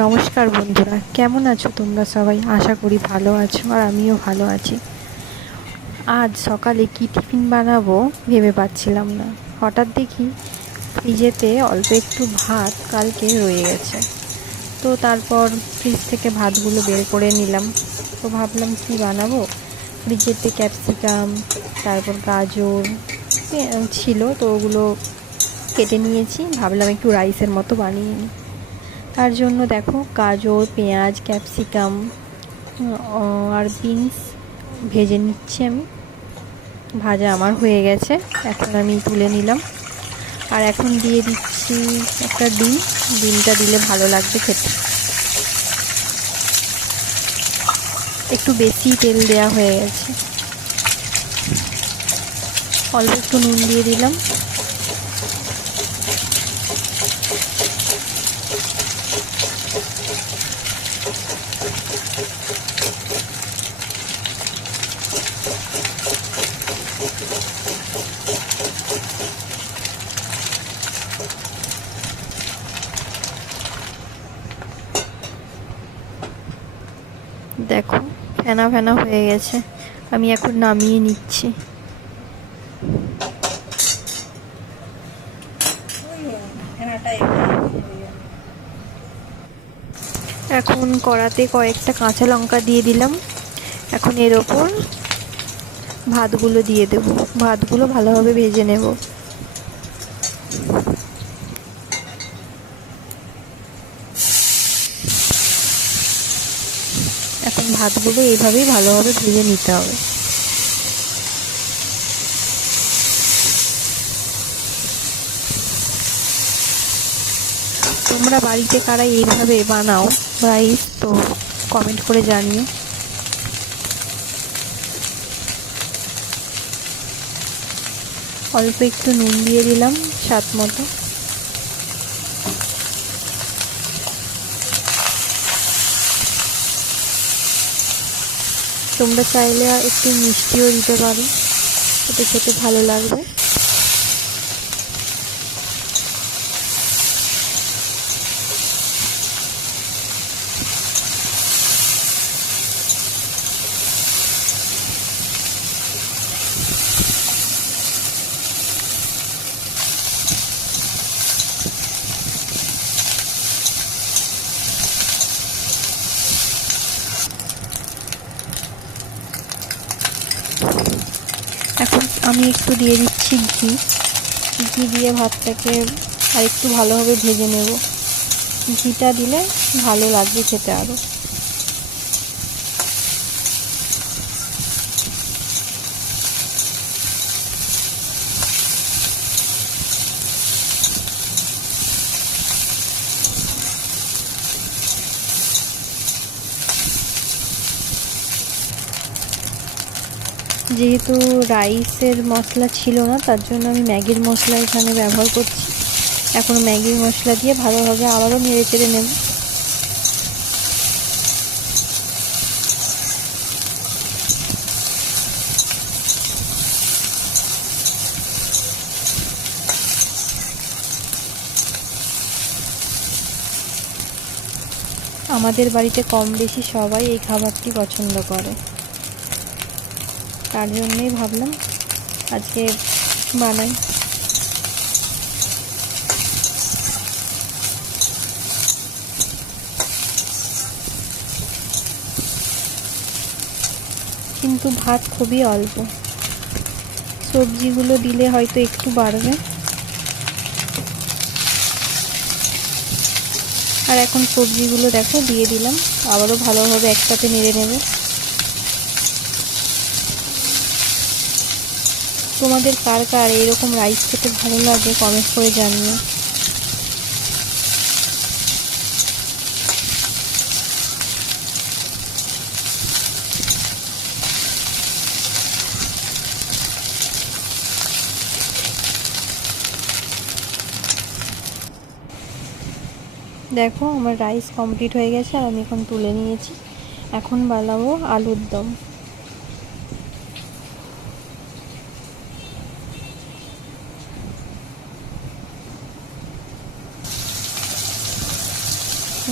নমস্কার বন্ধুরা, কেমন আছো তোমরা সবাই? আশা করি ভালো আছো আর আমিও ভালো আছি। আজ সকালে কি টিফিন বানাবো ভেবে পাচ্ছিলাম না। হঠাৎ দেখি ফ্রিজেতে অল্প একটু ভাত কালকে রয়ে গেছে। তো তারপর ফ্রিজ থেকে ভাতগুলো বের করে নিলাম। তো ভাবলাম কি বানাবো। ফ্রিজেতে ক্যাপসিকাম, তারপর গাজর ছিল, তো ওগুলো কেটে নিয়েছি। ভাবলাম একটু রাইসের মতো বানিয়ে নিই। তার জন্য দেখো, গাজর, পেঁয়াজ, ক্যাপসিকাম আর বিনস ভেজে নিচ্ছি আমি। ভাজা আমার হয়ে গেছে, এখন আমি তুলে নিলাম। আর এখন দিয়ে দিচ্ছি একটা ডিম। ডিমটা দিলে ভালো লাগবে খেতে। একটু বেশি তেল দেওয়া হয়ে গেছে, অল্প একটু নুন দিয়ে দিলাম। দেখো, ফেনা ফেনা হয়ে গেছে, আমি এখন নামিয়ে নিচ্ছি। এখন কড়াতে কয়েকটা কাঁচা লঙ্কা দিয়ে দিলাম। এখন এর ওপর ভাতগুলো দিয়ে দেব। ভাতগুলো ভালোভাবে ভেজে নেব। এখন ভাতগুলো এইভাবেই ভালোভাবে ভেজে নিতে হবে। তোমরা বাড়িতে কারা এইভাবে বানাও রাইস, তো কমেন্ট করে জানিও। অল্প একটু নুন দিয়ে দিলাম স্বাদ মতো। তোমরা চাইলে একটু মিষ্টিও দিতে পারো, এতে খেতে ভালো লাগবে। এখন আমি একটু দিয়ে দিচ্ছি ঘি। ঘি দিয়ে ভাতটাকে আর একটু ভালোভাবে ভেজে নেব। ঘিটা দিলে ভালো লাগবে খেতে আরও। যেহেতু রাইসের মশলা ছিল না, তার জন্য আমি ম্যাগির মশলা এখানে ব্যবহার করছি। এখন ম্যাগির মশলা দিয়ে ভালোভাবে আবারও নেড়ে চেড়ে নেব। আমাদের বাড়িতে কম বেশি সবাই এই খাবারটি পছন্দ করে, তার জন্যই ভাবলাম আজকে বানাই। কিন্তু ভাত খুবই অল্প, সবজিগুলো দিলে হয়তো একটু বাড়বে। আর এখন সবজিগুলো দেখো দিয়ে দিলাম, আবারও ভালোভাবে একসাথে নেড়ে নেব। তোমাদের কার কার এরকম রাইস খেতে ভালো লাগে কমেন্ট করে জানিও। দেখো, আমার রাইস কমপ্লিট হয়ে গেছে আর আমি এখন তুলে নিয়েছি। এখন বানাবো আলুর দম।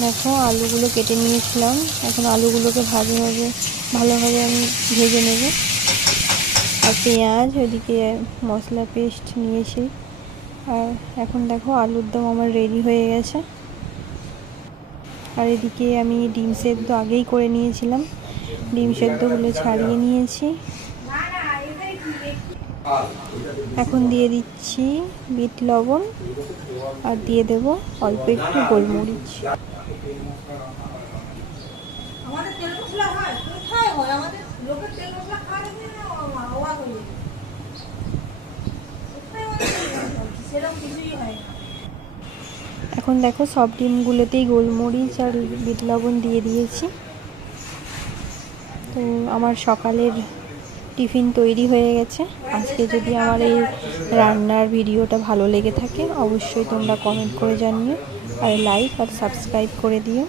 দেখো আলুগুলো কেটে নিয়েছিলাম, এখন আলুগুলোকে ভালোভাবে আমি ভেজে নেব। আর পেঁয়াজ, ওইদিকে মশলা পেস্ট নিয়েছি। আর এখন দেখো আলুর দম আমার রেডি হয়ে গেছে। আর এদিকে আমি ডিম সেদ্ধ আগেই করে নিয়েছিলাম, ডিম সেদ্ধগুলো ছাড়িয়ে নিয়েছি। এখন দিয়ে দিচ্ছি বিট লবণ আর দিয়ে দেব অল্প একটু গোলমরিচ। এখন দেখো সব ডিমগুলোতেই গোলমরিচ আর বিট লবণ দিয়ে দিয়েছি। তো আমার সকালের টিফিন তৈরি হয়ে গেছে। আজকে যদি আমার এই রান্নার ভিডিওটা ভালো লেগে থাকে অবশ্যই তোমরা কমেন্ট করে জানিও, আর লাইক আর সাবস্ক্রাইব করে দিও।